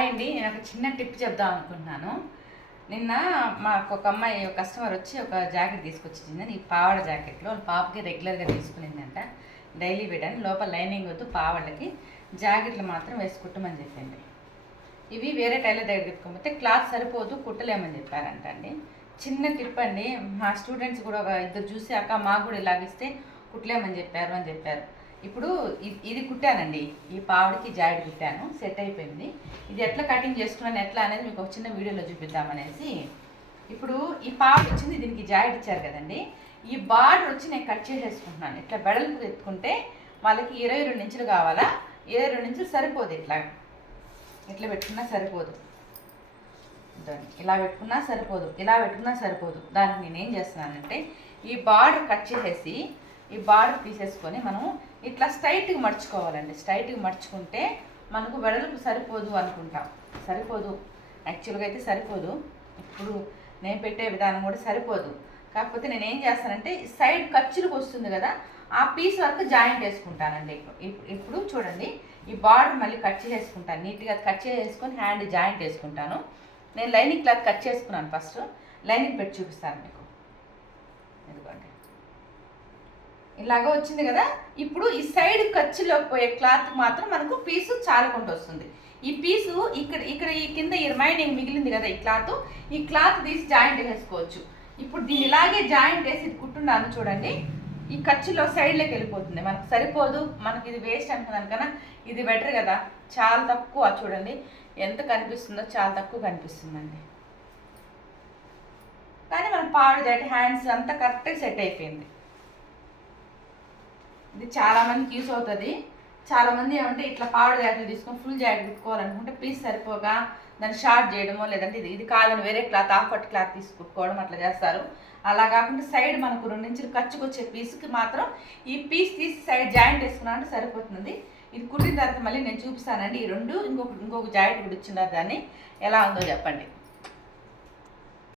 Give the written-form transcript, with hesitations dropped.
Hi అండి. నేను ఒక చిన్న టిప్ చెప్దాం అనుకుంటున్నాను. నిన్న మాకు ఒక అమ్మాయి కస్టమర్ వచ్చి ఒక జాకెట్ తీసుకొచ్చింది. ఈ పావడ జాకెట్లో వాళ్ళ పాపకి రెగ్యులర్గా తీసుకునిందంట. డైలీ వేయడానికి లోపల లైనింగ్ వద్దు, పావళ్ళకి జాకెట్లు మాత్రం వేసి కుట్టమని చెప్పింది. ఇవి వేరే టైలర్ దగ్గర తిప్పుకోకపోతే క్లాత్ సరిపోదు, కుట్టలేమని చెప్పారంట అండి. చిన్న టిప్ అండి. మా స్టూడెంట్స్ కూడా ఒక ఇద్దరు చూసి అక్క మాకు కూడా ఇలాగిస్తే కుట్టలేమని చెప్పారు అని చెప్పారు. ఇప్పుడు ఇది కుట్టానండి. ఈ పావుడికి జాకెట్ కుట్టాను, సెట్ అయిపోయింది. ఇది ఎట్లా కటింగ్ చేసుకున్నాను ఎట్లా అనేది మీకు ఒక చిన్న వీడియోలో చూపిద్దామనేసి. ఇప్పుడు ఈ పావుడు వచ్చింది, దీనికి జాకెట్ ఇచ్చారు కదండి. ఈ బార్డర్ వచ్చి నేను కట్ చేసేసుకుంటున్నాను. ఇట్లా బెడల్పు ఎత్తుకుంటే వాళ్ళకి 22 ఇంచులు కావాలా, 22 ఇంచులు సరిపోదు. ఇట్లా పెట్టుకున్నా సరిపోదు, ఇలా పెట్టుకున్నా సరిపోదు, ఇలా పెట్టుకున్నా సరిపోదు. దానికి నేనేం చేస్తున్నానంటే ఈ బార్డర్ కట్ చేసేసి ఈ బార్డర్ తీసేసుకొని మనం ఇట్లా స్ట్రైట్గా మర్చుకోవాలండి. స్ట్రైట్గా మర్చుకుంటే మనకు వెడల్పు సరిపోదు అనుకుంటాం. సరిపోదు, యాక్చువల్గా అయితే సరిపోదు. ఇప్పుడు నేను పెట్టే విధానం కూడా సరిపోదు. కాకపోతే నేను ఏం చేస్తానంటే సైడ్ ఖర్చులకు వస్తుంది కదా, ఆ పీస్ వరకు జాయింట్ వేసుకుంటానండి. ఇప్పుడు చూడండి, ఈ బార్డర్ మళ్ళీ కట్ చేసుకుంటాను. నీట్గా కట్ చేసుకొని హ్యాండ్ జాయింట్ వేసుకుంటాను. నేను లైనింగ్ క్లాత్ కట్ చేసుకున్నాను. ఫస్ట్ లైనింగ్ పెట్టి చూపిస్తాను మీకు. ఎందుకంటే ఇలాగ వచ్చింది కదా. ఇప్పుడు ఈ సైడ్ ఖర్చులో పోయే క్లాత్ మాత్రం మనకు పీసు చాలకుండా వస్తుంది. ఈ పీసు ఇక్కడ ఈ కింద ఈ రిమైనింగ్ మిగిలింది కదా, ఈ క్లాత్ తీసి జాయింట్ వేసుకోవచ్చు. ఇప్పుడు దీన్ని ఇలాగే జాయింట్ వేసి ఇది కుట్టున్నాను చూడండి. ఈ ఖర్చులో సైడ్లోకి వెళ్ళిపోతుంది, మనకు సరిపోదు. మనకి ఇది వేస్ట్ అనుకున్నాను ఇది బెటర్ కదా. చాలా తక్కువ, చూడండి ఎంత కనిపిస్తుందో, చాలా తక్కువ కనిపిస్తుందండి. కానీ మన పావుడు జాకెట్ హ్యాండ్స్ అంతా కరెక్ట్గా సెట్ అయిపోయింది. ఇది చాలామందికి యూస్ అవుతుంది. చాలామంది ఏమంటే ఇట్లా పావుడు జాకెట్లు తీసుకొని ఫుల్ జాకెట్ కుట్టుకోవాలనుకుంటే పీస్ సరిపోగా దాన్ని షార్ట్ చేయడమో, లేదంటే ఇది కాదని వేరే క్లాత్ ఆఫ్ క్లాత్ తీసి కుట్టుకోవడం అట్లా చేస్తారు. అలా కాకుండా సైడ్ మనకు 2 ఇంచులు ఖర్చుకు వచ్చే పీస్కి మాత్రం ఈ పీస్ తీసి సైడ్ జాయింట్ వేసుకున్నామంటే సరిపోతుంది. ఇది కుట్టిన తర్వాత మళ్ళీ నేను చూపిస్తానండి. ఈ రెండు ఇంకొక జాకెట్ కూడా ఇచ్చినారు, దాన్ని ఎలా ఉందో చెప్పండి.